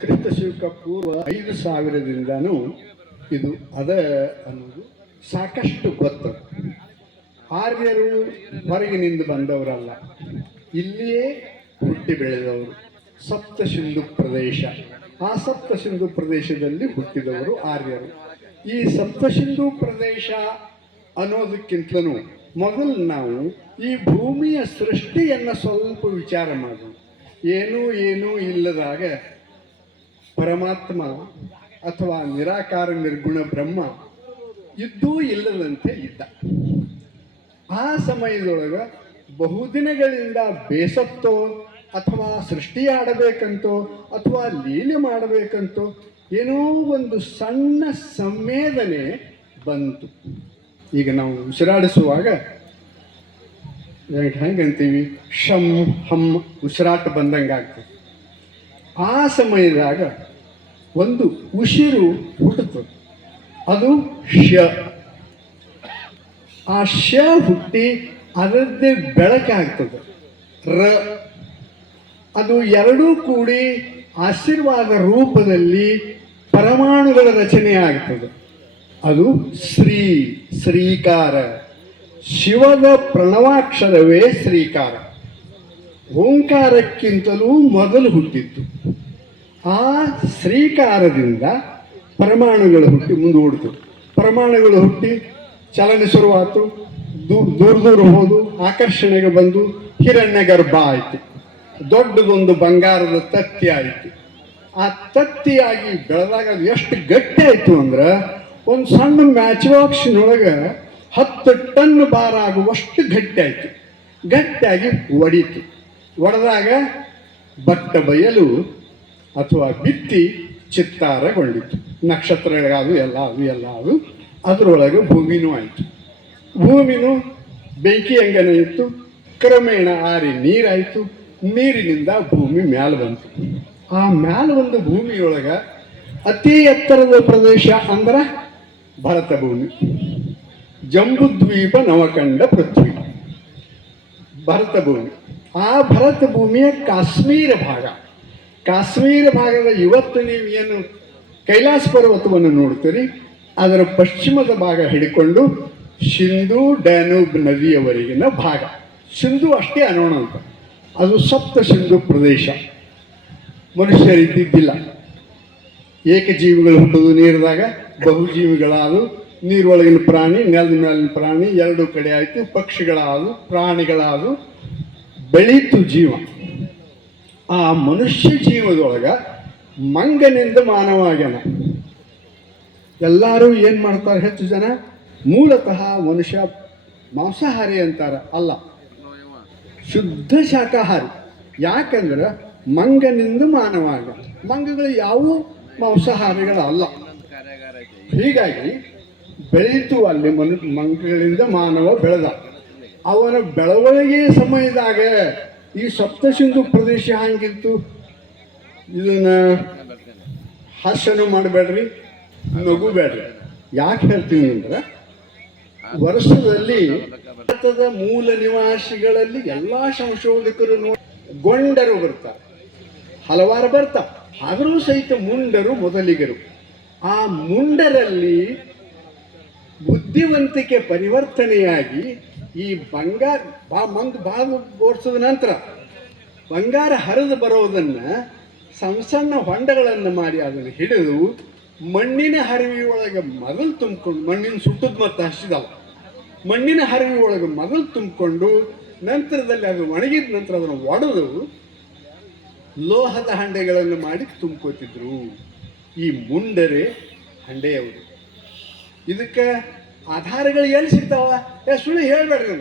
ಕ್ರಿಸ್ತಶಕ ಪೂರ್ವ 5000ದಿಂದನೂ ಇದು ಅದ ಅನ್ನೋದು ಸಾಕಷ್ಟು ಗೊತ್ತು. ಆರ್ಯರು ಹೊರಗಿನಿಂದ ಬಂದವರಲ್ಲ, ಇಲ್ಲಿಯೇ ಹುಟ್ಟಿ ಬೆಳೆದವರು. ಸಪ್ತ ಸಿಂಧು ಪ್ರದೇಶ, ಆ ಸಪ್ತ ಸಿಂಧು ಪ್ರದೇಶದಲ್ಲಿ ಹುಟ್ಟಿದವರು ಆರ್ಯರು. ಈ ಸಪ್ತ ಸಿಂಧು ಪ್ರದೇಶ ಅನ್ನೋದಕ್ಕಿಂತಲೂ ಮೊದಲು ನಾವು ಈ ಭೂಮಿಯ ಸೃಷ್ಟಿಯನ್ನು ಸ್ವಲ್ಪ ವಿಚಾರ ಮಾಡೋಣ. ಏನೂ ಇಲ್ಲದಾಗ ಪರಮಾತ್ಮ ಅಥವಾ ನಿರಾಕಾರ ನಿರ್ಗುಣ ಬ್ರಹ್ಮ ಇದ್ದೂ ಇಲ್ಲದಂತೆ ಇದ್ದ. ಆ ಸಮಯದೊಳಗೆ ಬಹುದಿನಗಳಿಂದ ಬೇಸತ್ತೋ ಅಥವಾ ಸೃಷ್ಟಿ ಆಡಬೇಕಂತೋ ಅಥವಾ ಲೀಲೆ ಮಾಡಬೇಕಂತೋ ಏನೋ ಒಂದು ಸಣ್ಣ ಸಂವೇದನೆ ಬಂತು. ಈಗ ನಾವು ಉಸಿರಾಡಿಸುವಾಗ ಹೆಂಗಂತೀವಿ, ಶಂ ಹಮ್ ಉಸಿರಾಟ ಬಂದಂಗೆ ಆಗ್ತದೆ. ಆ ಸಮಯದಾಗ ಒಂದು ಉಸಿರು ಹುಟ್ಟುತ್ತದೆ, ಅದು ಶ. ಆ ಶ ಹುಟ್ಟಿ ಅದರದ್ದೇ ಬೆಳಕಾಗ್ತದೆ ರ. ಅದು ಎರಡೂ ಕೂಡಿ ಆಶೀರ್ವಾದ ರೂಪದಲ್ಲಿ ಪರಮಾಣುಗಳ ರಚನೆ ಆಗ್ತದೆ, ಅದು ಶ್ರೀ. ಶ್ರೀಕಾರ, ಶಿವದ ಪ್ರಣವಾಕ್ಷರವೇ ಶ್ರೀಕಾರ. ಓಂಕಾರಕ್ಕಿಂತಲೂ ಮೊದಲು ಹುಟ್ಟಿತ್ತು. ಆ ಶ್ರೀಕಾರದಿಂದ ಪರಮಾಣುಗಳು ಹುಟ್ಟಿ ಮುಂದೂಡಿತು. ಪರಮಾಣುಗಳು ಹುಟ್ಟಿ ಚಲನೆ ಶುರುವಾಯಿತು, ದೂರ ಹೋದು ಆಕರ್ಷಣೆಗೆ ಬಂದು ಹಿರಣ್ಯ ಗರ್ಭ ಆಯಿತು. ದೊಡ್ಡದೊಂದು ಬಂಗಾರದ ತತ್ತಿ ಆಯಿತು. ಆ ತತ್ತಿಯಾಗಿ ಬೆಳೆದಾಗ ಅದು ಎಷ್ಟು ಗಟ್ಟಿ ಆಯಿತು ಅಂದ್ರೆ, ಒಂದು ಸಣ್ಣ ಮ್ಯಾಚ್ ಬಾಕ್ಸಿನೊಳಗೆ 10 ಟನ್ ಭಾರ ಆಗುವಷ್ಟು ಗಟ್ಟಿ ಆಯಿತು. ಗಟ್ಟಿಯಾಗಿ ಒಡೀತು. ಒಡೆದಾಗ ಬಟ್ಟ ಬಯಲು ಅಥವಾ ಬಿತ್ತಿ ಚಿತ್ತಾರಗೊಂಡಿತು. ನಕ್ಷತ್ರಗಳಾದವು, ಎಲ್ಲ ಅದು. ಅದರೊಳಗೆ ಭೂಮಿನೂ ಆಯಿತು. ಭೂಮಿನೂ ಬೆಂಕಿ ಅಂಗನೇ ಇತ್ತು. ಕ್ರಮೇಣ ಆರಿ ನೀರಾಯಿತು. ನೀರಿನಿಂದ ಭೂಮಿ ಮ್ಯಾಲೆ ಬಂತು. ಆ ಮ್ಯಾಲೆ ಬಂದ ಭೂಮಿಯೊಳಗೆ ಅತಿ ಎತ್ತರದ ಪ್ರದೇಶ ಅಂದ್ರೆ ಭರತ ಭೂಮಿ. ಜಂಬುದ್ವೀಪ ನವಕಂಡ ಪೃಥ್ವಿ ಭರತ ಭೂಮಿ. ಆ ಭರತ ಭೂಮಿಯ ಕಾಶ್ಮೀರ ಭಾಗ. ಕಾಶ್ಮೀರ ಭಾಗದ ಇವತ್ತು ನೀವು ಏನು ಕೈಲಾಸ ಪರ್ವತವನ್ನು ನೋಡ್ತೀರಿ, ಅದರ ಪಶ್ಚಿಮದ ಭಾಗ ಹಿಡ್ಕೊಂಡು ಸಿಂಧೂ ಡ್ಯಾನೂಬ್ ನದಿಯವರೆಗಿನ ಭಾಗ. ಸಿಂಧು ಅಷ್ಟೇ ಅನ್ನೋಣ ಅಂತ, ಅದು ಸಪ್ತ ಸಿಂಧು ಪ್ರದೇಶ. ಮನುಷ್ಯರಿದ್ದಿದ್ದಿಲ್ಲ, ಏಕಜೀವಿಗಳು ಹುಟ್ಟೋದು ನೀರಿದಾಗ, ಬಹುಜೀವಿಗಳಾದವು. ನೀರೊಳಗಿನ ಪ್ರಾಣಿ, ನೆಲದ ಮೇಲಿನ ಪ್ರಾಣಿ, ಎರಡೂ ಕಡೆ ಆಯಿತು. ಪಕ್ಷಿಗಳಾದವು, ಪ್ರಾಣಿಗಳಾದವು, ಬೆಳೀತು ಜೀವ. ಆ ಮನುಷ್ಯ ಜೀವದೊಳಗೆ ಮಂಗನಿಂದ ಮಾನವ ಆಗ್ಯಾನ. ಎಲ್ಲರೂ ಏನು ಮಾಡ್ತಾರೆ, ಹೆಚ್ಚು ಜನ ಮೂಲತಃ ಮನುಷ್ಯ ಮಾಂಸಾಹಾರಿ ಅಂತಾರೆ. ಅಲ್ಲ, ಶುದ್ಧ ಶಾಕಾಹಾರಿ. ಯಾಕಂದ್ರೆ ಮಂಗನಿಂದ ಮಾನವ ಆಗ. ಮಂಗಗಳು ಯಾವುವು ಮಾಂಸಾಹಾರಿಗಳಲ್ಲ. ಹೀಗಾಗಿ ಬೆಳೀತು ಅಲ್ಲಿ ಮಂಗಗಳಿಂದ ಮಾನವ ಬೆಳೆದ. ಅವನ ಬೆಳವಣಿಗೆ ಸಮಯದಾಗ ಈ ಸಪ್ತಸಿಂಧು ಪ್ರದೇಶ ಹಂಗಿತ್ತು. ಇದನ್ನ ಹಾಸ್ಯನೂ ಮಾಡಬೇಡ್ರಿ, ನಗುಬೇಡ್ರಿ. ಯಾಕೆ ಹೇಳ್ತೀನಿ ಅಂದ್ರೆ, ವರ್ಷದಲ್ಲಿ ಭಾರತದ ಮೂಲ ನಿವಾಸಿಗಳಲ್ಲಿ ಎಲ್ಲ ಸಂಶೋಧಕರು ಗೊಂಡರು ಬರ್ತಾರೆ, ಹಲವಾರು ಬರ್ತಾರೆ. ಆದರೂ ಸಹಿತ ಮುಂಡರು ಮೊದಲಿಗರು. ಆ ಮುಂಡರಲ್ಲಿ ಬುದ್ಧಿವಂತಿಕೆ ಪರಿವರ್ತನೆಯಾಗಿ ಈ ಬಂಗಾರ ಭಾಳ ಓಡಿಸಿದ ನಂತರ ಬಂಗಾರ ಹರಿದು ಬರೋದನ್ನು ಸಣ್ಣ ಸಣ್ಣ ಹೊಂಡಗಳನ್ನು ಮಾಡಿ ಅದನ್ನು ಹಿಡಿದು ಮಣ್ಣಿನ ಹರಿವಿ ಒಳಗೆ ಮೊದಲು ತುಂಬಿಕೊಂಡು, ಮಣ್ಣಿನ ಸುಟ್ಟದ ಮತ್ತು ಹಸಿದಲ್ಲ, ಮಣ್ಣಿನ ಹರಿವಿ ಒಳಗೆ ಮೊದಲು ತುಂಬಿಕೊಂಡು ನಂತರದಲ್ಲಿ ಅದು ಒಣಗಿದ ನಂತರ ಅದನ್ನು ಒಡೆದು ಲೋಹದ ಹಂಡೆಗಳನ್ನು ಮಾಡಿ ತುಂಬ್ಕೋತಿದ್ರು. ಈ ಮುಂಡರೆ ಹಂಡೆಯವರು. ಇದಕ್ಕೆ ಆಧಾರಗಳು ಎಲ್ಲಿ ಸಿಗ್ತಾವ? ಸುಳ್ಳು ಹೇಳ್ಬೇಡ್ರಿ.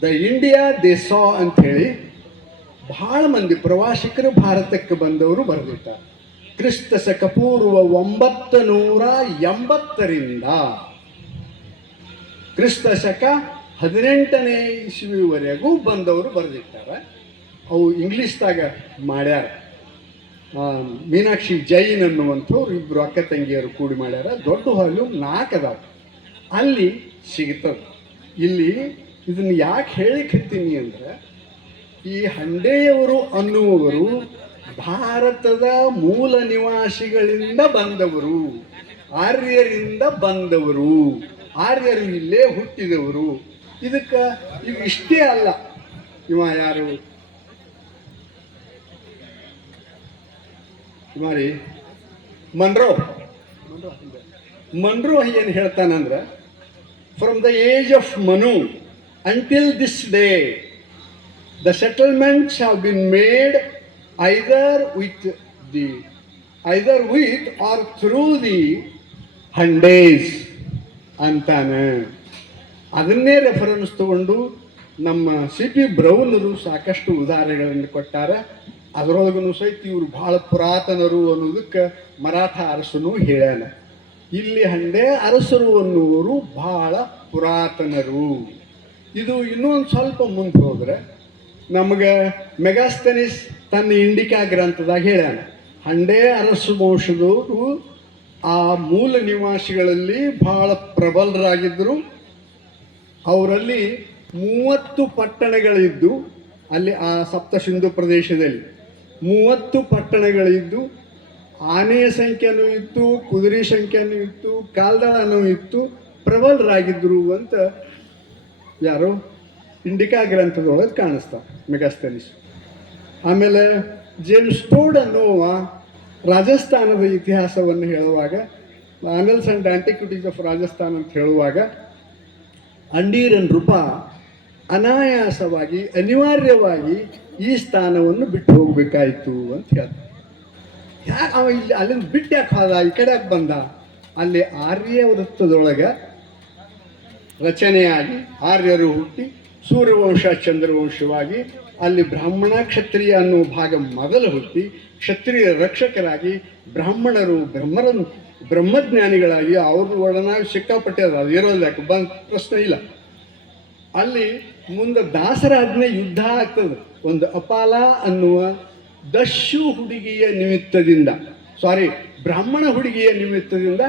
ದ ಇಂಡಿಯಾ ದೇ ಸಾ ಅಂಥೇಳಿ ಬಹಳ ಮಂದಿ ಪ್ರವಾಸಿಗರು ಭಾರತಕ್ಕೆ ಬಂದವರು ಬರೆದಿದ್ದಾರೆ. ಕ್ರಿಸ್ತ ಶಕ ಪೂರ್ವ 980ರಿಂದ ಕ್ರಿಸ್ತ ಶಕ 18ನೇ ಇಸ್ವಿವರೆಗೂ ಬಂದವರು ಬರೆದಿದ್ದಾರೆ. ಅವು ಇಂಗ್ಲೀಷ್ದಾಗ ಮಾಡ್ಯಾರ. ಮೀನಾಕ್ಷಿ ಜೈನ್ ಅನ್ನುವಂಥವ್ರು ಇಬ್ಬರು ಅಕ್ಕ ತಂಗಿಯರು ಕೂಡಿ ಮಾಡ್ಯಾರ. ದೊಡ್ಡ ಹಾಲು 4 ಅದಾವ, ಅಲ್ಲಿ ಸಿಗ್ತದೆ. ಇಲ್ಲಿ ಇದನ್ನು ಯಾಕೆ ಹೇಳಿಕತ್ತೀನಿ ಅಂದರೆ, ಈ ಹಂಡೆಯವರು ಅನ್ನುವವರು ಭಾರತದ ಮೂಲ ನಿವಾಸಿಗಳಿಂದ ಬಂದವರು, ಆರ್ಯರಿಂದ ಬಂದವರು, ಆರ್ಯರು ಇಲ್ಲೇ ಹುಟ್ಟಿದವರು. ಇದಕ್ಕೆ ಇವು ಇಷ್ಟೇ ಅಲ್ಲ. ಇವ ಯಾರು ಇವ ರೀ ಮನ್ರೋ ಏನು ಹೇಳ್ತಾನಂದ್ರೆ, from the age of Manu until this day the settlements have been made either with or through the Handes ಅಂತಾನೆ. ಅದನ್ನೇ ರೆಫರೆನ್ಸ್ ತಗೊಂಡು ನಮ್ಮ ಸಿ ಪಿ ಬ್ರೌನರು ಸಾಕಷ್ಟು ಉದಾಹರಣೆಗಳನ್ನು ಕೊಟ್ಟಾರ. ಅದರೊಳಗೂ ಸಹಿತ ಇವರು ಭಾಳ ಪುರಾತನರು ಅನ್ನೋದಕ್ಕೆ ಮರಾಠ ಅರಸನು ಹೇಳ್ಯಾನ. ಇಲ್ಲಿ ಹಂಡೆ ಅರಸರು ಅನ್ನುವರು ಭಾಳ ಪುರಾತನರು. ಇದು ಇನ್ನೊಂದು ಸ್ವಲ್ಪ ಮುಂದೆ ಹೋದರೆ ನಮಗೆ ಮೆಗಾಸ್ತನಿಸ್ ತನ್ನ ಇಂಡಿಕಾ ಗ್ರಂಥದಾಗ ಹೇಳ್ಯಾನ, ಹಂಡೆ ಅರಸು ವಂಶದವರು ಆ ಮೂಲ ನಿವಾಸಿಗಳಲ್ಲಿ ಬಹಳ ಪ್ರಬಲರಾಗಿದ್ದರು. ಅವರಲ್ಲಿ 30 ಪಟ್ಟಣಗಳಿದ್ದು, ಅಲ್ಲಿ ಆ ಸಪ್ತ ಸಿಂಧು ಪ್ರದೇಶದಲ್ಲಿ 30 ಪಟ್ಟಣಗಳಿದ್ದು, ಆನೆಯ ಸಂಖ್ಯೆನೂ ಇತ್ತು, ಕುದುರೆ ಸಂಖ್ಯೆನೂ ಇತ್ತು, ಕಾಲ್ದಳನೂ ಇತ್ತು, ಪ್ರಬಲರಾಗಿದ್ದರು ಅಂತ ಯಾರು ಇಂಡಿಕಾ ಗ್ರಂಥದೊಳಗೆ ಕಾಣಿಸ್ತಾ ಮೆಗಾಸ್ತನಿಸ್. ಆಮೇಲೆ ಜೇಮ್ಸ್ ಟೋಡ್ ಅನ್ನುವ ರಾಜಸ್ಥಾನದ ಇತಿಹಾಸವನ್ನು ಹೇಳುವಾಗ, annals and antiquities of Rajasthan ಅಂತ ಹೇಳುವಾಗ, ಅಂಡೀರನ್ ರೂಪ ಅನಾಯಾಸವಾಗಿ ಅನಿವಾರ್ಯವಾಗಿ ಈ ಸ್ಥಾನವನ್ನು ಬಿಟ್ಟು ಹೋಗಬೇಕಾಯಿತು ಅಂತ ಹೇಳ್ತಾರೆ. ಯಾಕೆ ಅವ ಇಲ್ಲಿ ಅಲ್ಲಿಂದ ಬಿಟ್ಟು ಯಾಕೆ ಹೋದ, ಈ ಕಡೆ ಯಾಕೆ ಬಂದ? ಅಲ್ಲಿ ಆರ್ಯ ವೃತ್ತದೊಳಗೆ ರಚನೆಯಾಗಿ ಆರ್ಯರು ಹುಟ್ಟಿ ಸೂರ್ಯವಂಶ ಚಂದ್ರವಂಶವಾಗಿ ಅಲ್ಲಿ ಬ್ರಾಹ್ಮಣ ಕ್ಷತ್ರಿಯ ಅನ್ನೋ ಭಾಗ ಮೊದಲು ಹುಟ್ಟಿ ಕ್ಷತ್ರಿಯ ರಕ್ಷಕರಾಗಿ ಬ್ರಾಹ್ಮಣರು ಬ್ರಹ್ಮಜ್ಞಾನಿಗಳಾಗಿ ಅವ್ರ ಒಡನ ಸಿಕ್ಕಾಪಟ್ಟೆ ಅದು ಇರೋದು ಯಾಕೆ ಬಂದ ಪ್ರಶ್ನೆ ಇಲ್ಲ. ಅಲ್ಲಿ ಮುಂದೆ ದಾಸರಾಜ್ಞೆ ಯುದ್ಧ ಆಗ್ತದೆ. ಒಂದು ಅಪಾಲ ಅನ್ನುವ ದಸ್ಯು ಹುಡುಗಿಯ ನಿಮಿತ್ತದಿಂದ, ಬ್ರಾಹ್ಮಣ ಹುಡುಗಿಯ ನಿಮಿತ್ತದಿಂದ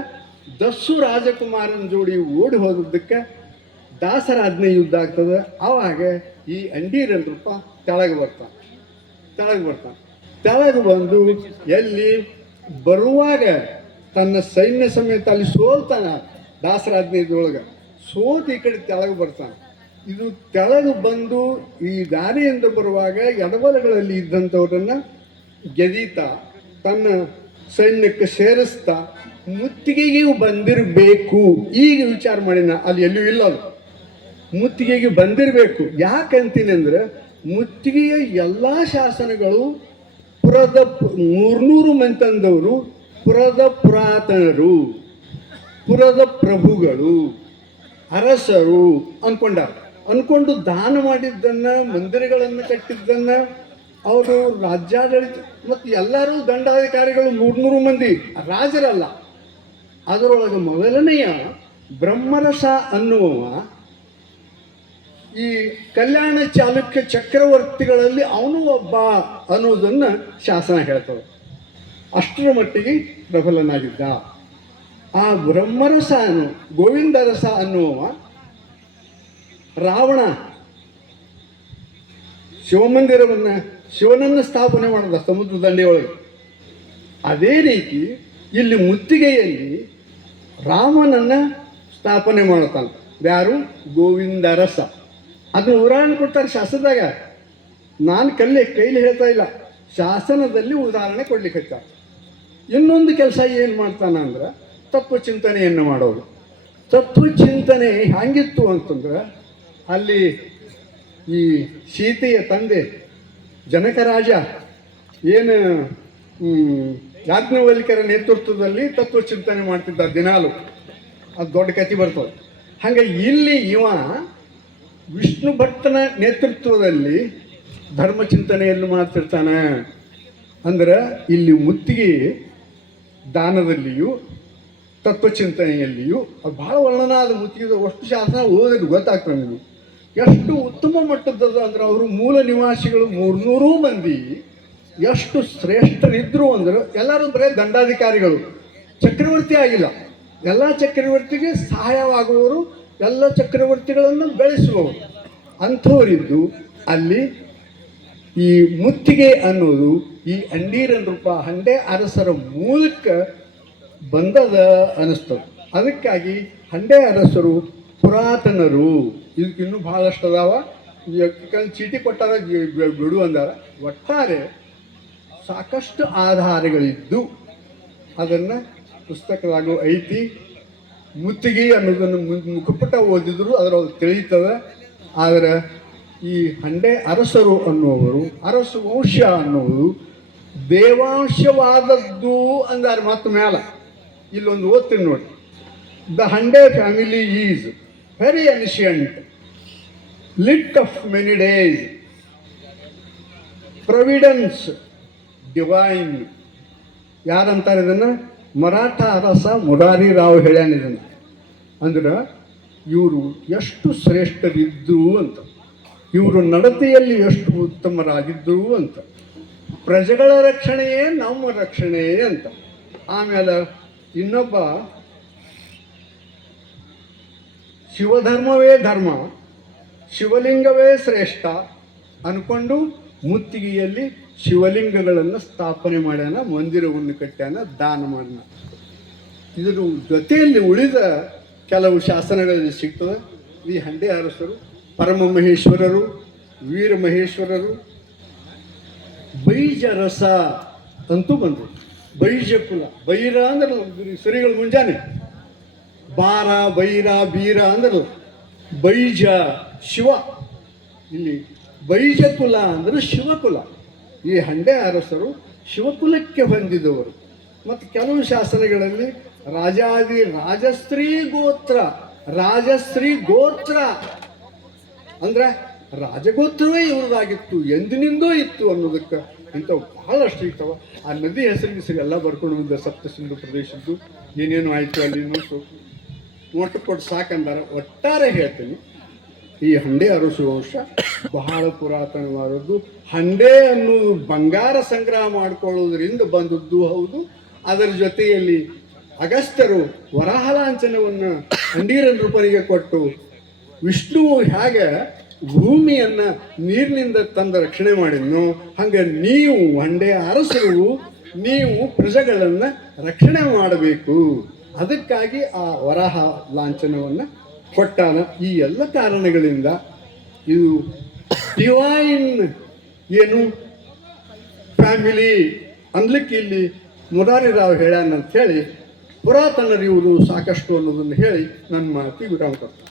ದಸ್ಸು ರಾಜಕುಮಾರನ ಜೋಡಿ ಓಡಿ ಹೋದದ್ದಕ್ಕೆ ದಾಸರಾಜ್ಞೆ ಯುದ್ಧ ಆಗ್ತದೆ. ಆವಾಗ ಈ ಅಂಡೀರನ್ ರೂಪ ತೆಳಗೆ ಬರ್ತಾನೆ ಬಂದು ಎಲ್ಲಿ ಬರುವಾಗ ತನ್ನ ಸೈನ್ಯ ಸಮೇತ ಅಲ್ಲಿ ಸೋಲ್ತಾನ. ದಾಸರಾಜ್ಞೆಯೊಳಗೆ ಸೋತು ಈ ಕಡೆ ತೆಳಗೆ ಬರ್ತಾನೆ. ಇದು ತೆಳಗೆ ಬಂದು ಈ ದಾರಿಯಿಂದ ಬರುವಾಗ ಎಡಬಲಗಳಲ್ಲಿ ಇದ್ದಂಥವ್ರನ್ನ ಗೆದೀತಾ ತನ್ನ ಸೈನ್ಯಕ್ಕೆ ಸೇರಿಸ್ತಾ ಮುತ್ತಿಗೆಗೂ ಬಂದಿರಬೇಕು. ಈಗ ವಿಚಾರ ಮಾಡಿನ ಅಲ್ಲಿ ಎಲ್ಲೂ ಇಲ್ಲ, ಅದು ಮುತ್ತಿಗೆಗೆ ಬಂದಿರಬೇಕು. ಯಾಕಂತೀನಿ ಅಂದರೆ ಮುತ್ತಿಗೆಯ ಎಲ್ಲ ಶಾಸನಗಳು ಪುರದ 300 ಮಂದಿ ತಂದವರು ಪುರದ ಪುರಾತನರು, ಪುರದ ಪ್ರಭುಗಳು, ಅರಸರು ಅನ್ಕೊಂಡು ದಾನ ಮಾಡಿದ್ದನ್ನು, ಮಂದಿರಗಳನ್ನು ಕಟ್ಟಿದ್ದನ್ನು, ಅವರು ರಾಜ್ಯಾಡಳಿತ ಮತ್ತು ಎಲ್ಲರೂ ದಂಡಾಧಿಕಾರಿಗಳು 300 ಮಂದಿ ರಾಜರಲ್ಲ. ಅದರೊಳಗೆ ಮೊದಲನೆಯ ಬ್ರಹ್ಮರಸ ಅನ್ನುವ ಈ ಕಲ್ಯಾಣ ಚಾಲುಕ್ಯ ಚಕ್ರವರ್ತಿಗಳಲ್ಲಿ ಅವನು ಒಬ್ಬ ಅನ್ನೋದನ್ನು ಶಾಸನ ಹೇಳ್ತದೆ. ಅಷ್ಟರ ಮಟ್ಟಿಗೆ ಪ್ರಬಲನಾಗಿದ್ದ. ಆ ಬ್ರಹ್ಮರಸ ಗೋವಿಂದರಸ ಅನ್ನುವ ರಾವಣ ಶಿವನನ್ನು ಸ್ಥಾಪನೆ ಮಾಡಿದ ಸಮುದ್ರ ದಂಡೆಯೊಳಗೆ. ಅದೇ ರೀತಿ ಇಲ್ಲಿ ಮುತ್ತಿಗೆಯಲ್ಲಿ ರಾಮನನ್ನು ಸ್ಥಾಪನೆ ಮಾಡ್ತಾನೆ. ಯಾರು? ಗೋವಿಂದರಸ. ಅದನ್ನ ಉದಾಹರಣೆ ಕೊಡ್ತಾರೆ ಶಾಸನದಾಗ. ನಾನು ಕೈಲಿ ಹೇಳ್ತಾ ಇಲ್ಲ, ಶಾಸನದಲ್ಲಿ ಉದಾಹರಣೆ ಕೊಡ್ಲಿಕ್ಕೆ. ಇನ್ನೊಂದು ಕೆಲಸ ಏನು ಮಾಡ್ತಾನೆ ಅಂದ್ರೆ ತತ್ವಚಿಂತನೆಯನ್ನು ಮಾಡೋದು. ತತ್ವಚಿಂತನೆ ಹ್ಯಾಂಗಿತ್ತು ಅಂತಂದ್ರೆ, ಅಲ್ಲಿ ಈ ಸೀತೆಯ ತಂದೆ ಜನಕರಾಜ ಏನು ಯಾಜ್ಞವಲ್ಕ್ಯರ ನೇತೃತ್ವದಲ್ಲಿ ತತ್ವಚಿಂತನೆ ಮಾಡ್ತಿದ್ದ ದಿನಾಲು. ಅದು ದೊಡ್ಡ ಕಥೆ ಬರ್ತದೆ. ಹಾಗೆ ಇಲ್ಲಿ ಇವ ವಿಷ್ಣು ಭಟ್ಟನ ನೇತೃತ್ವದಲ್ಲಿ ಧರ್ಮಚಿಂತನೆಯನ್ನು ಮಾಡ್ತಿರ್ತಾನೆ. ಅಂದ್ರೆ ಇಲ್ಲಿ ಮುತ್ತಿಗೆ ದಾನದಲ್ಲಿಯೂ ತತ್ವಚಿಂತನೆಯಲ್ಲಿಯೂ ಅದು ಭಾಳ ವರ್ಣನ. ಅದು ಮುತ್ತಿಗೆ ಅಷ್ಟು ಶಾಸನ ಓದಿದ್ರೆ ಗೊತ್ತಾಗ್ತದೆ ನಿಮಗೆ ಎಷ್ಟು ಉತ್ತಮ ಮಟ್ಟದ್ದದ. ಅಂದ್ರೆ ಅವರು ಮೂಲ ನಿವಾಸಿಗಳು 300 ಮಂದಿ ಎಷ್ಟು ಶ್ರೇಷ್ಠರಿದ್ರು ಅಂದ್ರೆ ಎಲ್ಲರೂ ಬರೇ ದಂಡಾಧಿಕಾರಿಗಳು, ಚಕ್ರವರ್ತಿ ಆಗಿಲ್ಲ. ಎಲ್ಲ ಚಕ್ರವರ್ತಿಗೆ ಸಹಾಯವಾಗುವವರು, ಎಲ್ಲ ಚಕ್ರವರ್ತಿಗಳನ್ನು ಬೆಳೆಸುವವರು ಅಂಥವರಿದ್ದು ಅಲ್ಲಿ ಈ ಮುತ್ತಿಗೆ ಅನ್ನೋದು ಈ ಅಂಡೀರನ್ ರೂಪ ಹಂಡೆ ಅರಸರ ಮೂಲಕ ಬಂದದ ಅನ್ನಿಸ್ತದೆ. ಅದಕ್ಕಾಗಿ ಹಂಡೆ ಅರಸರು ಪುರಾತನರು. ಇದಕ್ಕಿನ್ನೂ ಭಾಳಷ್ಟು ಅದಾವ. ಯಾಕಂದ್ರೆ ಚೀಟಿ ಕೊಟ್ಟಾರ ಬಿಡು ಅಂದಾರ. ಒಟ್ಟಾರೆ ಸಾಕಷ್ಟು ಆಧಾರಗಳಿದ್ದು ಅದನ್ನು ಪುಸ್ತಕದಾಗೂ ಐತಿ. ಮುತ್ತಿಗೆ ಅನ್ನೋದನ್ನು ಮುಖಪುಟ ಓದಿದ್ರು ಅದರೊಳಗೆ ತಿಳಿಯುತ್ತದೆ. ಆದರೆ ಈ ಹಂಡೆ ಅರಸರು ಅನ್ನುವರು, ಅರಸು ವಂಶ ಅನ್ನೋದು ದೇವಾಂಶವಾದದ್ದು ಅಂದಾರೆ. ಮತ್ತು ಮ್ಯಾಲ ಇಲ್ಲೊಂದು ಓದ್ತೀನಿ ನೋಡಿ. The Hande family is very ancient, lit of many days, providence divine. ಯಾರಂತಾರೆ ಇದನ್ನು? ಮರಾಠ ಅರಸ ಮುರಾರಿ ರಾವ್ ಹೇಳ್ಯಾನ ಇದನ್ನು. ಅಂದ್ರೆ ಇವರು ಎಷ್ಟು ಶ್ರೇಷ್ಠರಿದ್ದರು ಅಂತ, ಇವರು ನಡತೆಯಲ್ಲಿ ಎಷ್ಟು ಉತ್ತಮರಾಗಿದ್ದರು ಅಂತ, ಪ್ರಜೆಗಳ ರಕ್ಷಣೆಯೇ ನಮ್ಮ ರಕ್ಷಣೆ ಅಂತ. ಆಮೇಲೆ ಇನ್ನೊಬ್ಬ ಶಿವಧರ್ಮವೇ ಧರ್ಮ, ಶಿವಲಿಂಗವೇ ಶ್ರೇಷ್ಠ ಅಂದ್ಕೊಂಡು ಮುತ್ತಿಗೆಯಲ್ಲಿ ಶಿವಲಿಂಗಗಳನ್ನು ಸ್ಥಾಪನೆ ಮಾಡ್ಯಾನ, ಮಂದಿರವನ್ನು ಕಟ್ಟ್ಯಾನ, ದಾನ ಮಾಡ್ಯಾನ. ಇದರ ಜೊತೆಯಲ್ಲಿ ಉಳಿದ ಕೆಲವು ಶಾಸನಗಳಲ್ಲಿ ಸಿಗ್ತದೆ. ಈ ಹಂಡೆ ಅರಸರು ಪರಮ ಮಹೇಶ್ವರರು, ವೀರ ಮಹೇಶ್ವರರು. ಬೈಜ ರಸ ಅಂತೂ ಬಂದರು. ಬೈಜ ಕುಲ, ಬೈರ ಅಂದ್ರೆ ಸರಿಗಳು ಮುಂಜಾನೆ, ಬಾರ ಬೈರ ಬೀರ ಅಂದ್ರೆ ಬೈಜ ಶಿವ. ಇಲ್ಲಿ ಬೈಜ ಕುಲ ಅಂದ್ರೆ ಶಿವಕುಲ. ಈ ಹಂಡೆ ಅರಸರು ಶಿವಕುಲಕ್ಕೆ ಹೊಂದಿದವರು. ಮತ್ತು ಕೆಲವು ಶಾಸನಗಳಲ್ಲಿ ರಾಜಾದಿ ರಾಜಶ್ರೀ ಗೋತ್ರ, ರಾಜಶ್ರೀ ಗೋತ್ರ ಅಂದ್ರೆ ರಾಜಗೋತ್ರವೇ ಇವ್ರದಾಗಿತ್ತು, ಎಂದಿನಿಂದೋ ಇತ್ತು ಅನ್ನೋದಕ್ಕೆ ಇಂಥವು ಬಹಳಷ್ಟು ಇರ್ತಾವ. ಆ ನದಿ ಹೆಸರಿಗೆ ಸರಿ ಎಲ್ಲ ಬರ್ಕೊಂಡು ಬಂದ ಸಪ್ತ ಸಿಂಧು ಪ್ರದೇಶದ್ದು ಏನೇನು ಆಯಿತು ಅಲ್ಲಿ ನೋಟು ಕೊಟ್ಟು ಸಾಕಂದಾರ. ಒಟ್ಟಾರೆ ಹೇಳ್ತೀನಿ, ಈ ಹಂಡೆ ಅರಸು ವಂಶ ಬಹಳ ಪುರಾತನವಾದದ್ದು. ಹಂಡೆ ಅನ್ನೋದು ಬಂಗಾರ ಸಂಗ್ರಹ ಮಾಡಿಕೊಳ್ಳೋದ್ರಿಂದ ಬಂದದ್ದು ಹೌದು. ಅದರ ಜೊತೆಯಲ್ಲಿ ಅಗಸ್ತ್ಯರು ವರಾಹಲಾಂಛನವನ್ನು ಅಂಡೀರನ್ ರೂಪನಿಗೆ ಕೊಟ್ಟು ವಿಷ್ಣುವು ಹೇಗೆ ಭೂಮಿಯನ್ನು ನೀರಿನಿಂದ ತಂದು ರಕ್ಷಣೆ ಮಾಡಿದ್ನು, ಹಂಗೆ ನೀವು ಹಂಡೆ ಅರಸರು ನೀವು ಪ್ರಜೆಗಳನ್ನು ರಕ್ಷಣೆ ಮಾಡಬೇಕು. ಅದಕ್ಕಾಗಿ ಆ ವರಾಹ ಲಾಂಛನವನ್ನು ಕೊಟ್ಟಾನ. ಈ ಎಲ್ಲ ಕಾರಣಗಳಿಂದ ಇದು ಡಿವೈನ್ ಏನು ಫ್ಯಾಮಿಲಿ ಅನ್ಲಿಕ್ಕೆ ಇಲ್ಲಿ ಮುರಾರಿ ರಾವ್ ಹೇಳ್ಯಾನ ಅಂತ ಹೇಳಿ ಪುರಾತನರು ಇವರು ಸಾಕಷ್ಟು ಅನ್ನೋದನ್ನು ಹೇಳಿ ನನ್ನ ಮಾತಿಗೆ ವಿರಾಮ ಕೊಡ್ತಾರೆ.